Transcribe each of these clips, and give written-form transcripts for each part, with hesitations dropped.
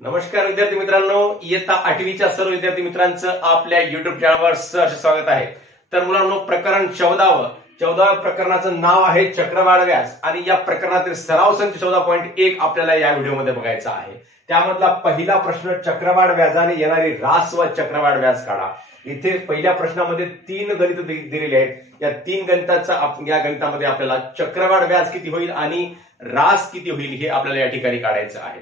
नमस्कार विद्यार्थी मित्रांनो, इयत्ता 8वीच्या सर्व विद्यार्थी मित्रांचं आपल्या युट्यूब चॅनलवर सहर्ष स्वागत आहे। तर मुलांनो, प्रकरण 14व्या प्रकरणाचं नाव आहे चक्रवाढ व्याज आणि या प्रकरणातील सराव संच 14.1 आपल्याला या व्हिडिओमध्ये बघायचा आहे। त्यामधला पहिला प्रश्न, चक्रवाढ व्याजाने येणारी रास व चक्रवाढ व्याज काढा। इथे पहिल्या प्रश्नामध्ये 3 गणित दिलेली आहेत। या 3 गणिताचा या गणितामध्ये आपल्याला चक्रवाढ व्याज किती होईल आणि रास किती होईल हे आपल्याला या ठिकाणी काढायचं आहे।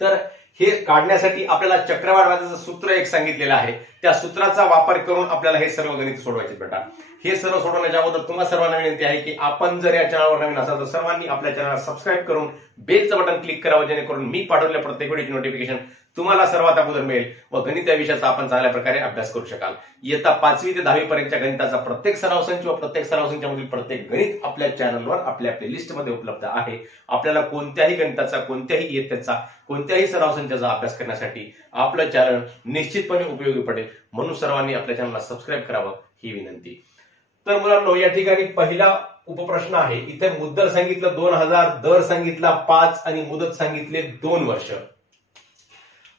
तर हे काढण्यासाठी आपल्याला चक्रवाढ व्याजाचं सूत्र एक सांगितलेलं आहे। त्या सूत्राचा वापर करून आपल्याला हे सर्व गणित सोडवायचे बेटा। हे सर्व सोडवण्याच्या अगोदर तुम्हा सर्वांना विनंती आहे की आपण जर या चॅनलवर नवीन असाल तर सर्वांनी आपल्या चॅनलला सबस्क्राईब करून बेलचं बटन क्लिक करावं, जेणेकरून मी पाठवलेल्या प्रत्येक व्हिडिओची नोटिफिकेशन तुम्हाला सर्वात अगोदर मिळेल व गणित या विषयाचा आपण चांगल्या प्रकारे अभ्यास करू शकाल। इयत्ता 5वी ते 10वी पर्यंतच्या गणिताचा प्रत्येक सराव संच व प्रत्येक सराव संचामधील प्रत्येक गणित आपल्या चॅनलवर आपल्या प्लेलिस्टमध्ये उपलब्ध आहे। आपल्याला कोणत्याही गणिताचा, कोणत्याही इयत्तेचा, कोणत्याही सराव संचाचा अभ्यास करण्यासाठी आपलं चॅनल निश्चितपणे उपयोगी पडेल, म्हणून सर्वांनी आपल्या चॅनलला सबस्क्राईब करावं ही विनंती। तर मुलांनो, या ठिकाणी पहिला उपप्रश्न आहे। इथे मुद्दल सांगितलं 2000, दर सांगितला 5 आणि मुदत सांगितले 2 वर्ष।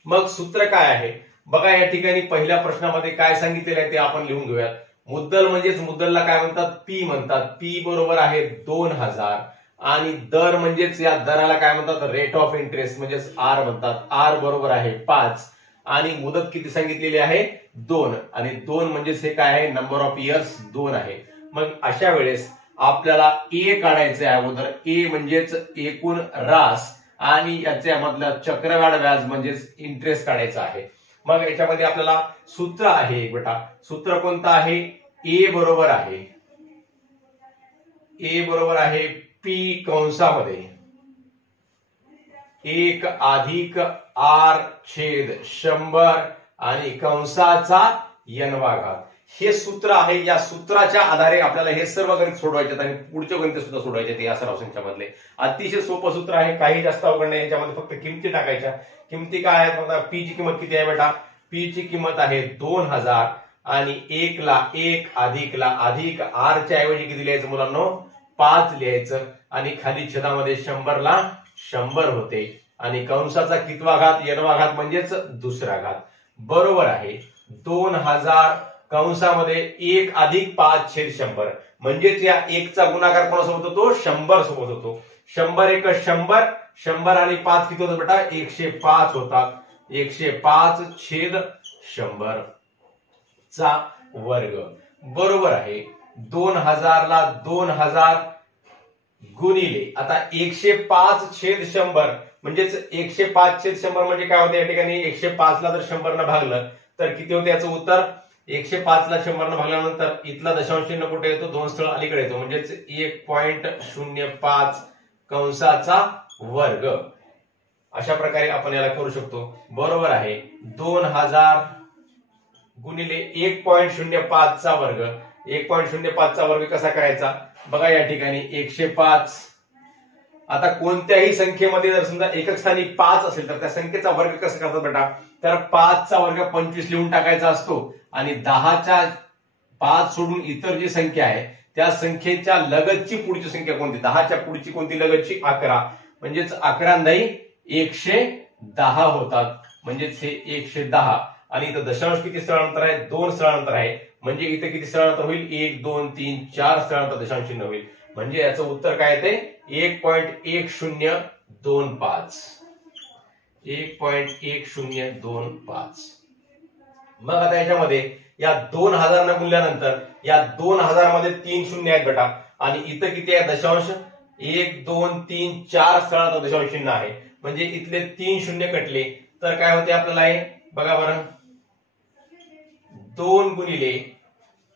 मग सूत्र काय आहे बघा। या ठिकाणी पहिल्या प्रश्नामध्ये काय सांगितलेलं आहे ते आपण लिहून घेऊयात। मुद्दल म्हणजेच मुद्दलला काय म्हणतात, पी म्हणतात। पी बरोबर आहे 2000 आणि दर म्हणजेच या दराला काय म्हणतात, रेट ऑफ इंटरेस्ट म्हणजेच आर म्हणतात। आर बरोबर आहे 5 आणि मुदत किती सांगितलेली आहे 2 आणि 2 म्हणजेच हे काय आहे, नंबर ऑफ इयर्स 2 आहे। मग अशा वेळेस आपल्याला ए काढायचं आहे अगोदर। ए म्हणजेच एकूण रास आणि याच्यामधलं चक्रवाढ व्याज म्हणजेच इंटरेस्ट काढायचं आहे। मग याच्यामध्ये आपल्याला सूत्र आहे बेटा। सूत्र कोणतं आहे, ए बरोबर आहे पी कंसामध्ये 1 अधिक आर छेद 100 आणि कंसाचा n-वा घात। हे सूत्र आहे। या सूत्राच्या आधारे आपल्याला हे सर्व गणित सोडवायचे आणि पुढचे गणित सुद्धा सोडवायचे या सराव संचामधले। अतिशय सोपं सूत्र आहे, काही जास्त अवघड नाही। याच्यामध्ये फक्त किमती टाकायच्या। किमती काय आहेत बघा। पी ची किंमत किती आहे बेटा, पी ची किंमत आहे 2000 आणि 1 ला 1 अधिक ला अधिक आर च्या ऐवजी किती लिहायचं मुलांनो, 5 लिहायचं आणि खाली छेदामध्ये 100 ला 100 होते आणि कंसाचा कितवा घात, n-वा घात म्हणजेच दुसरा घात बरोबर आहे 2000 कंसामध्ये 1 अधिक 5 छेद 100 म्हणजेच या 1 चा गुणाकार कोणासोबत होतो, 100 सोबत होतो। 100 एक 100, 100 आणि 5 किती होतं बेटा, 105 होतात। 105 छेद 100 चा वर्ग बरोबर आहे 2000 ला 2000 गुणिले आता 105 छेद 100 म्हणजेच 105 छेद 100 म्हणजे काय होते, या ठिकाणी 105 ला जर 100 ने भागलं तर किती होते याचं उत्तर। 105 ला 100 ने भागल्यानंतर इथला दशांश चिन्ह कुठे येतो, 2 स्थळ अलीकडे येतो म्हणजेच 1.05 कंसाचा वर्ग। अशा प्रकारे आपण याला करू शकतो बरोबर आहे 2000 गुणिले 1.05 चा वर्ग। 1.05 चा वर्ग कसा करायचा बघा। या ठिकाणी 105, आता कोणत्याही संख्येमध्ये जर समजा एकक स्थानी 5 असेल तर त्या संख्येचा वर्ग कसा करतात बेटा, तर 5 चा वर्ग 25 लिहून टाकायचा असतो आणि 10च्या 5 सोडून इतर जी संख्या आहे त्या संख्येच्या लगतची पुढची संख्या कोणती, 10च्या पुढची कोणती लगतची, 11 म्हणजेच 11 9 110 होतात म्हणजेच हे 110 आणि इथं दशांश किती स्थळांतर आहे, 2 स्थळांतर आहे म्हणजे इथे किती स्थळांतर होईल, 1 2 3 4 स्थळांतर दशांश चिन्ह होईल म्हणजे याचं उत्तर काय येते 1.1025। 1.1025। मग आता याच्यामध्ये या 2000 ने गुणल्यानंतर या 2000 मध्ये 3 शून्य आहेत बेटा आणि इथं किती आहे दशांश, 1 2 3 4 स्थळांतर दशांश चिन्ह आहे म्हणजे इथले 3 शून्य कटले तर काय होते आपल्याला हे बघा बरं, 2 गुणिले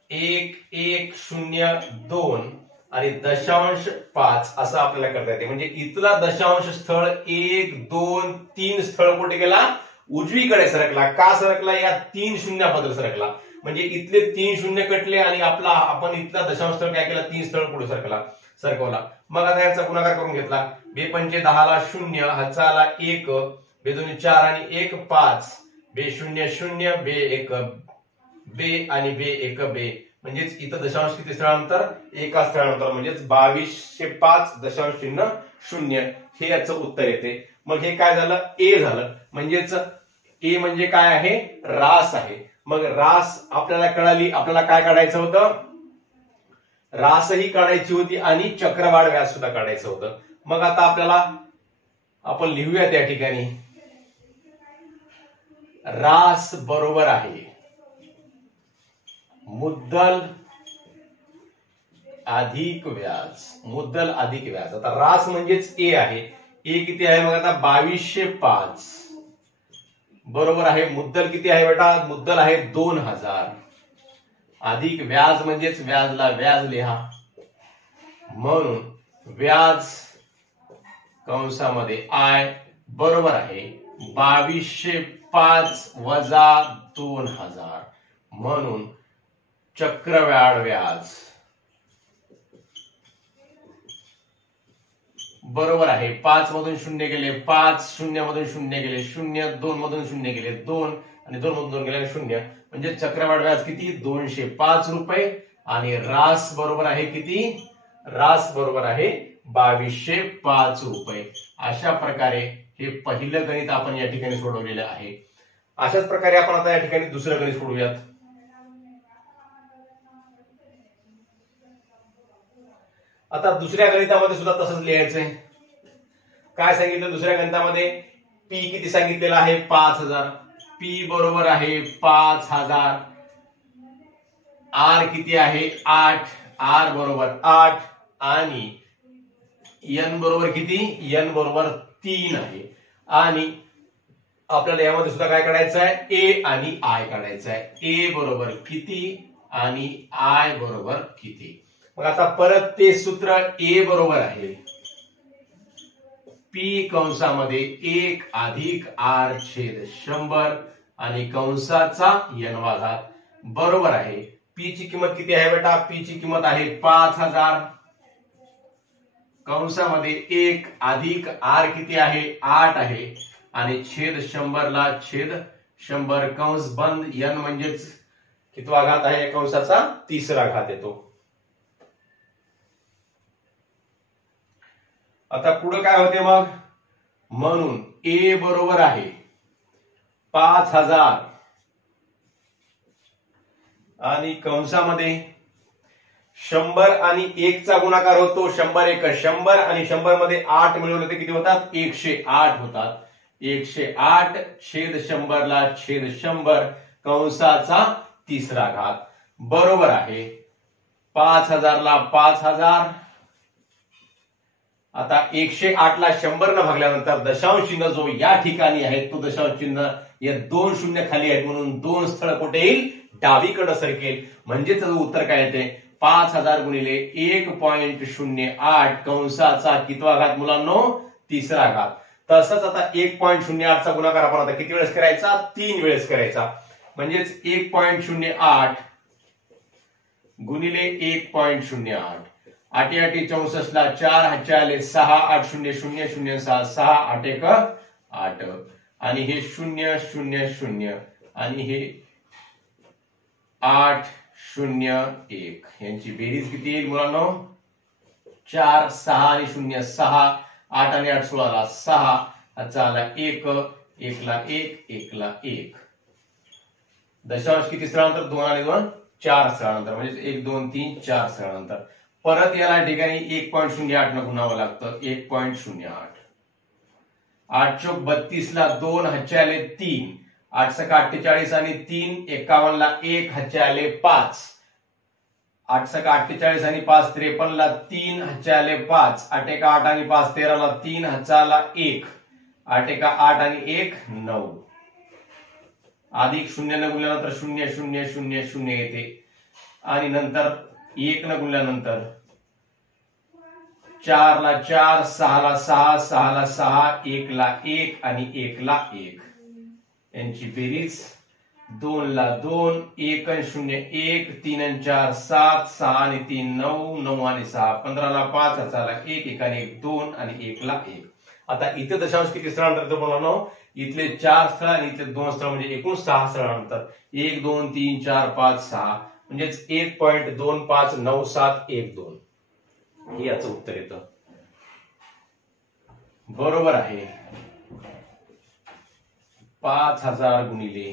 1102 आणि दशांश 5 असं आपल्याला करता येते। म्हणजे इथला दशांश स्थळ 1 2 3 स्थळ कुठे गेला, उजवीकडे सरकला। का सरकला, या 3 शून्याबद्दल सरकला म्हणजे इथले 3 शून्य कटले आणि आपण इथला दशांश स्थळ काय केला, 3 स्थळ पुढे सरकवला। मग आता याचा गुणाकार करून घेतला। 2 पंचे 10 ला 0, हाचा ला 1, 2 दोन्ही 4 आणि 1 5, 2 0 0, 2 1 2 आणि 2 1 2 म्हणजेच इथं दशांश किती स्थळांतर, एका स्थळांतर म्हणजेच 2205 दशांश चिन्ह 0 हे याचं उत्तर येते। मग हे काय झालं, ए झालं. म्हणजेच ए म्हणजे काय आहे, रास आहे. मग रास आपल्याला कळाली. आपल्याला काय काढायचं होतं, रासही काढायची होती आणि चक्रवाढ व्याज सुद्धा काढायचं होतं. मग आता आपल्याला आपण लिहूया त्या ठिकाणी, रास बरोबर आहे मुद्दल अधिक व्याज. मुद्दल अधिक व्याज. आता रास म्हणजेच ए आहे. ए किती आहे, मग आता 2205 बरोबर आहे. मुद्दल किती आहे बेटा, मुद्दल आहे 2000 अधिक व्याज म्हणजेच व्याजला व्याज लिहा. म्हणून व्याज कंसामध्ये आय बरोबर आहे 2205 वजा 2000. म्हणून चक्रवाढ व्याज बरोबर आहे 5 मधून 0 गेले 5, 0 मधून 0 गेले 0, 2 मधून 0 गेले 2 आणि 2 मधून 2 गेले 0. म्हणजे चक्रवाढ व्याज किती, 205 रुपये. आणि रास बरोबर आहे किती, रास बरोबर आहे 2205 रुपये. अशा प्रकारे हे पहिलं गणित आपण या ठिकाणी सोडवलेलं आहे. अशाच प्रकारे आपण आता या ठिकाणी दुसरं गणित सोडवूयात. आता दुसऱ्या गणितामध्ये सुद्धा तसंच लिहायचंय. काय सांगितलं दुसऱ्या गणितामध्ये, पी किती सांगितलेला आहे, 5000. पी बरोबर आहे 5000. आर किती आहे, 8. आर बरोबर 8 आणि एन बरोबर किती, एन बरोबर 3 आहे. आणि आपल्याला यामध्ये सुद्धा काय काढायचं आहे, ए आणि आय काढायचं आहे. ए बरोबर किती आणि आय बरोबर किती. मग आता परत ते सूत्र, ए बरोबर आहे पी कंसामध्ये 1 अधिक आर छेद 100 आणि कंसाचा n घात बरोबर आहे. पी ची किंमत किती आहे बेटा, पी ची किंमत आहे 5000 कंसामध्ये 1 अधिक आर किती आहे, 8 आहे आणि छेद 100 ला छेद 100 कंस बंद. n म्हणजेच कितवा घात आहे, कंसाचा तिसरा घात येतो. आता पुढे काय होते मग, म्हणून ए बरोबर आहे 5000 आणि कंसामध्ये 100 आणि 1 चा गुणाकार होतो 100 1 100 आणि 100 मध्ये 8 मिळवले ते किती होतात, 108 होतात. 108 छेद 100 ला छेद 100 कंसाचा तिसरा घात बरोबर आहे 5000 ला 5000. आता 108 ला 100 न भागल्यानंतर दशांश चिन्ह जो या ठिकाणी आहे तो दशांश चिन्ह या 2 शून्य खाली आहेत म्हणून 2 स्थळ कुठे येईल, डावीकडे सरकेल. म्हणजेच उत्तर काय येते, 5000 गुणिले 1.08 कंसाचा कितवा घात मुलांनो, तिसरा घात. तसंच आता 1.08 चा गुणाकार आपण आता किती वेळेस करायचा, 3 वेळेस करायचा. म्हणजेच 1.08 गुणिले 1.08 8 8 64 ला 4 हातच्या आले 6 8 0 0 0 6 6 8 1 8 आणि हे 0 0 0 आणि हे 8 0 1 यांची बेरीज किती येईल मुलांनो, 4 6 आणि 0 6 8 आणि 8 16 ला 6 हातचा आला 1 1 ला 1 1 ला 1. दशांश किती स्थळानंतर, 2 आणि 2 4 स्थळानंतर म्हणजे 1 2 3 4 स्थळानंतर. परत याला ठिकाणी 1.08 न गुणावं लागतं 1.08. 8 चौक 32 ला 2 हातचे आले 3 8 सका 48 आणि 3 51 ला 1 हातचे आले 5 8 सका 48 आणि 5 53 ला 3 हातचे आले 5 8 एका 8 आणि 5 13 ला 3 हातचा आला 1 8 एका 8 आणि 1 9 अधिक 0 न गुणल्यानंतर 0 0 0 0 येते आणि नंतर 1 न गुणल्यानंतर 4 ला 4 6 ला 6 6 ला 6 1 ला 1 आणि 1 ला 1 यांची बेरीज 2 ला 2 1 आणि 0 1 3 आणि 4 7 6 आणि 3 9 9 आणि 6 15 ला 5 हातचा 1 1 आणि 1 2 आणि 1 ला 1. आता इथे दशांश किती स्थळांतर बोलणार, इथले 4 स्थळ आणि इथले 2 स्थळ म्हणजे एकूण 6 स्थळांतर 1 2 3 4 5 6 म्हणजेच 1.259712 हे याचं उत्तर येतं. बरोबर आहे. 5000 गुणिले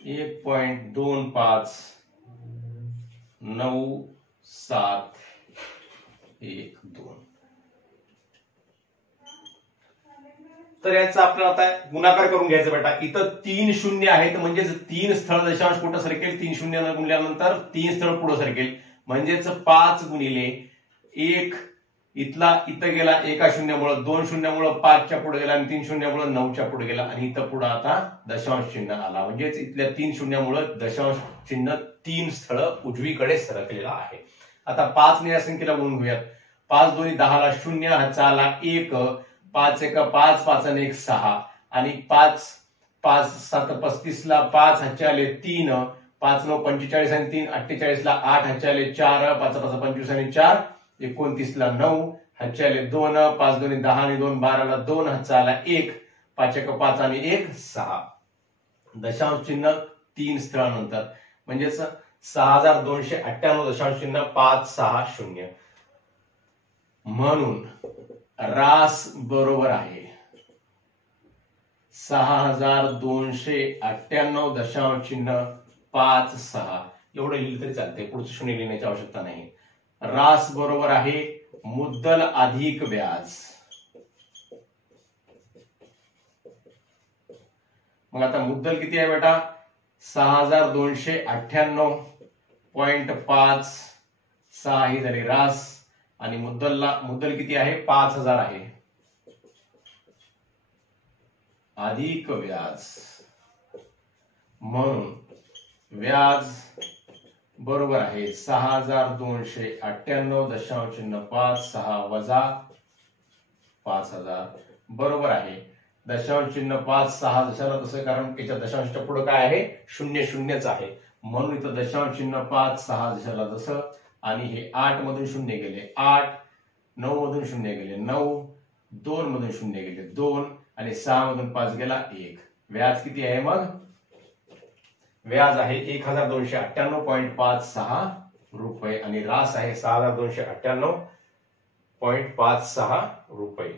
1.259712. तर याचा आपल्याला आता गुणाकार करून घ्यायचा बेटा. इथं 3 शून्य आहेत म्हणजेच 3 स्थळ दशांश कुठं सरकेल, 3 शून्य गुणल्यानंतर 3 स्थळ पुढे सरकेल म्हणजेच 5 गुणिले 1 इथला इथं गेला एका शून्यामुळे, 2 शून्यामुळे 5च्या पुढे गेला आणि 3 शून्यामुळे 9च्या पुढे गेला आणि इथं पुढे आता दशांश चिन्ह आला. म्हणजेच इथल्या 3 शून्यामुळे दशांश चिन्ह 3 स्थळ उजवीकडे सरकलेला आहे. आता 5 ने या संख्येला गुणून घेऊयात. 5 दोन्ही 10 ला 0, हाचा आला 1, 5 1 5, 5 आणि 1 6 आणि 5 5 7 35 ला 5, हाचे आले 3, 5 9 45 आणि 3 48 ला 8, हाचे आले 4, 5 5 25 आणि 4 29 ला 9, हाचे आले 2, 5 दोन्ही 10 आणि 2 12 ला 2, हाचा आला 1, 5 1 5 आणि 1 6. दशांश चिन्ह 3 स्थळानंतर म्हणजेच 6298 दशांश चिन्ह 560. म्हणून रास बरोबर आहे 6298 दशांश चिन्ह 56. एवढं लिहिलं तरी चालतंय, पुढचं शून्य लिहिण्याची आवश्यकता नाही. रास बरोबर आहे मुद्दल अधिक व्याज. मग आता मुद्दल किती आहे बेटा, 6298.56 ही झाली रास आणि मुद्दल किती आहे 5000 आहे अधिक व्याज. म्हणून व्याज बरोबर आहे 6298.56 वजा 5000 बरोबर आहे दशांश चिन्ह 56 दशाला तसं, कारण त्याच्या दशांशच्या पुढे काय आहे 0 0च आहे म्हणून इथं दशांश चिन्ह 56 दशाला तसं. आणि हे 8 मधून 0 गेले 8, 9 मधून 0 गेले 9, 2 मधून 0 गेले 2 आणि 6 मधून 5 गेला 1. व्याज किती आहे मग, व्याज आहे 1298.56 रुपये आणि रास आहे 6298.56 रुपये.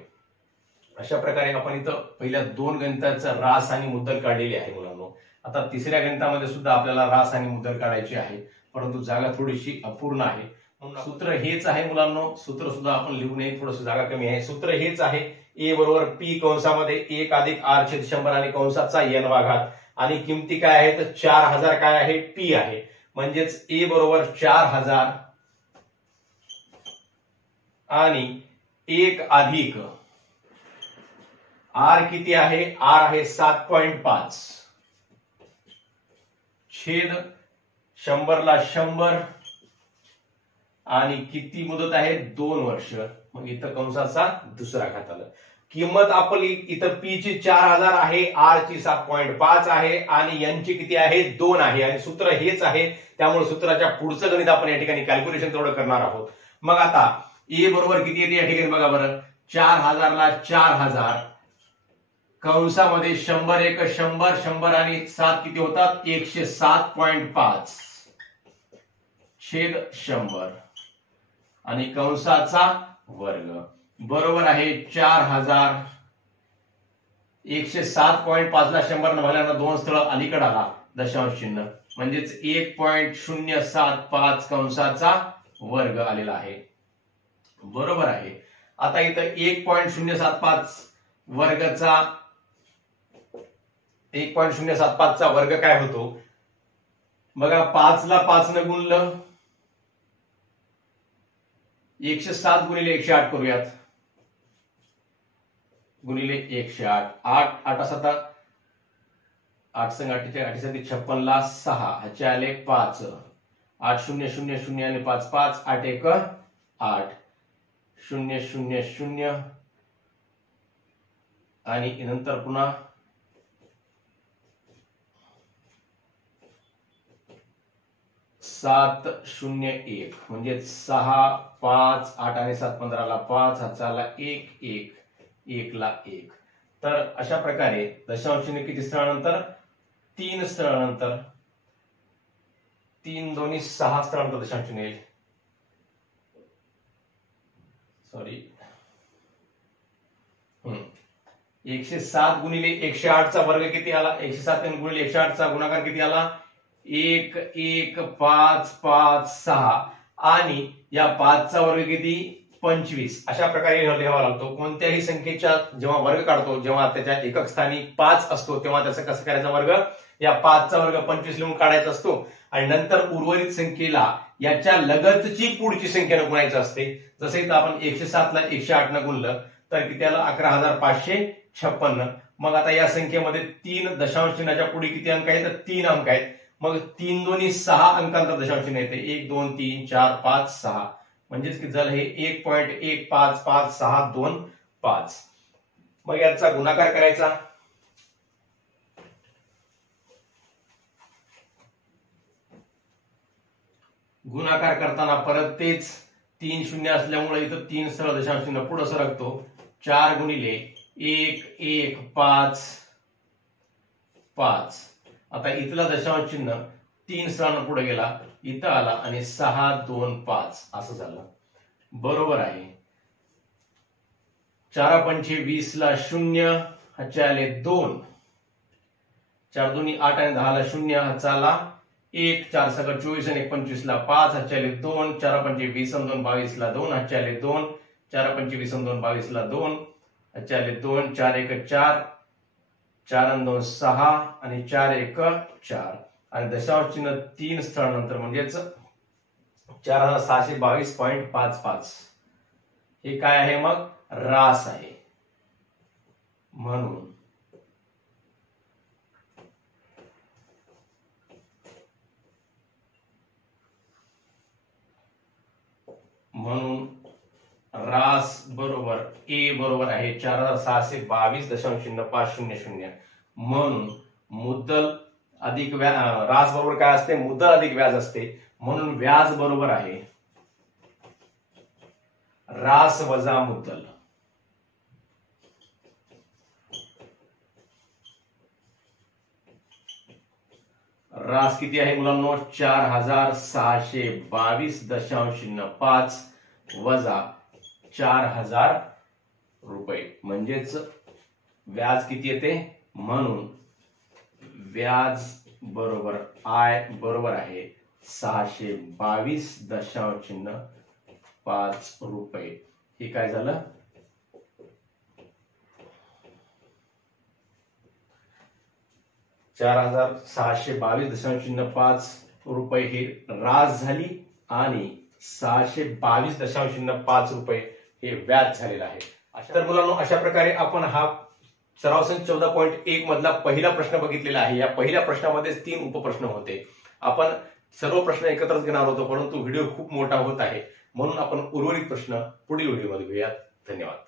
अशा प्रकारे आपण इथं पहिल्या 2 गणिताचा रास आणि मुद्दल काढलेली आहे मुलांनो. आता तिसऱ्या गणितामध्ये सुद्धा आपल्याला रास आणि मुद्दल काढायची आहे, परंतु जागा थोडीशी अपूर्ण आहे म्हणून सूत्र हेच आहे मुलांनो. सूत्र सुद्धा आपण लिहू नये, थोडस जागा कमी आहे. सूत्र हेच आहे ए बरोबर पी कंसामध्ये 1 अधिक r छेद 100 आणि कंसाचा n वा घात आणि किमती काय आहे तर 4000 काय आहे पी आहे. म्हणजेच ए बरोबर 4000 आणि 1 अधिक आर किती आहे, आर आहे 7.5 छेद 100 ला 100 आणि किती मुदत आहे 2 वर्ष. मग इथं कंसाचा दुसरा घात आला. किंमत आपली इथं पी ची 4000 आहे, आर ची 7.5 आहे आणि एन ची किती आहे 2 आहे आणि सूत्र हेच आहे. त्यामुळे सूत्राच्या पुढचं गणित आपण या ठिकाणी कॅल्क्युलेशन तेवढं करणार आहोत. मग आता ए बरोबर किती येते या ठिकाणी बघा बरं, 4000 ला 4000 कंसामध्ये 100 1 100 100 आणि 7 किती होतात 107.5 छेद 100 आणि कंसाचा वर्ग बरोबर आहे 4000. 107.5 ला 100 न भागल्यानं 2 स्थळ अलीकडे आला दशांश चिन्ह म्हणजेच 1.075 कंसाचा वर्ग आलेला आहे बरोबर आहे. आता इथं 1.075 वर्गाचा 1.075 चा वर्ग काय होतो बघा, 5 ला 5 न गुणलं 107 गुणिले 108 करूयात, गुणिले 108 8 8 7 8 संग 48 56 ला 6 ह्याचे आले 5 8 0 0 0 आणि 5 5 8 1 8 0 0 0 आणि नंतर पुन्हा 7 0 1 म्हणजे 6 5 8 आणि 7 15 ला 5 ह्याचा आला 1 1 1 ला 1. तर अशा प्रकारे दशांश चिन्ह किती स्थळानंतर 3 स्थळानंतर 3 दोन्ही 6 स्थळानंतर दशांश चिन्ह येईल. सॉरी 107 गुणिले 108चा वर्ग किती आला? 107 गुणिले 108चा गुणाकार किती आला? 1 1 5 5 6 आणि या 5चा वर्ग किती? 25. अशा प्रकारे लिहावा लागतो. कोणत्याही संख्येचा जेव्हा वर्ग काढतो, जेव्हा त्याच्या एकक स्थानी 5 असतो, तेव्हा त्याचा कसं करायचा वर्ग? या 5चा वर्ग 25 लिहून काढायचा असतो आणि नंतर उर्वरित संख्येला याच्या लगतची पुढची संख्येनं गुणायचं असते. जसं इथं आपण 107 ला 108 न गुणलं तर किती आलं? 11,556. मग आता या संख्येमध्ये 3 दशांश चिन्हाच्या पुढे किती अंक आहेत? तर 3 अंक आहेत. मग 3 दोन्ही 6 अंकांतर दशांश चिन्ह येते. 1 2 3 4 5 6 म्हणजेच किती झालं? हे 1.1556225. मग याचा गुणाकार करायचा. गुणाकार करताना परत तेच 3 शून्य असल्यामुळे इथं 3 सरळ दशांश चिन्ह पुढे सरकतो. 4 गुणिले 1 1 5 5. आता इथला दशांश चिन्ह 3 सरळ पुढे गेला, इथं आला आणि 6 2 5 असं झालं. बरोबर आहे. 4 पंचे 20 ला 0, हाचे आले 2. 4 दोन्ही 8 आणि 10 ला 0, हाचा आला 1. 4 सगळं 24 आणि 1 25 ला 5, हाचे आले 2. 4 पंचे 20 आणि 2 22 ला 2, हाचे आले 2. 4 पंचे 20 आणि 2 22 ला 2, हाचे आले 2. 4 1 4, 4 आणि 2 6 आणि 4 1 4 आणि दशांश चिन्ह 3 स्थळानंतर म्हणजेच 4622.55. हे काय आहे? मग रास आहे. म्हणून रास बरोबर ए बरोबर आहे 4622.500. म्हणून मुद्दल अधिक रास बरोबर काय असते? मुद्दल अधिक व्याज असते. म्हणून व्याज बरोबर आहे रास वजा मुद्दल. रास किती आहे मुलांनो? 4622.05 वजा 4000 रुपये म्हणजेच व्याज किती येते? म्हणून व्याज बरोबर आय बरोबर आहे 622.5 रुपये. हे काय झालं? 4622.5 रुपये ही रास झाली आणि 622.5 रुपये हे व्याज झालेलं आहे. तर मुलांनो, अशा प्रकारे आपण हा सराव संच 14.1 मधला पहिला प्रश्न बघितलेला आहे. या पहिल्या प्रश्नामध्ये 3 उपप्रश्न होते. आपण सर्व प्रश्न एकत्रच घेणार होतो, परंतु व्हिडिओ खूप मोठा होत आहे म्हणून आपण उर्वरित प्रश्न पुढील व्हिडिओमध्ये घेऊयात. धन्यवाद.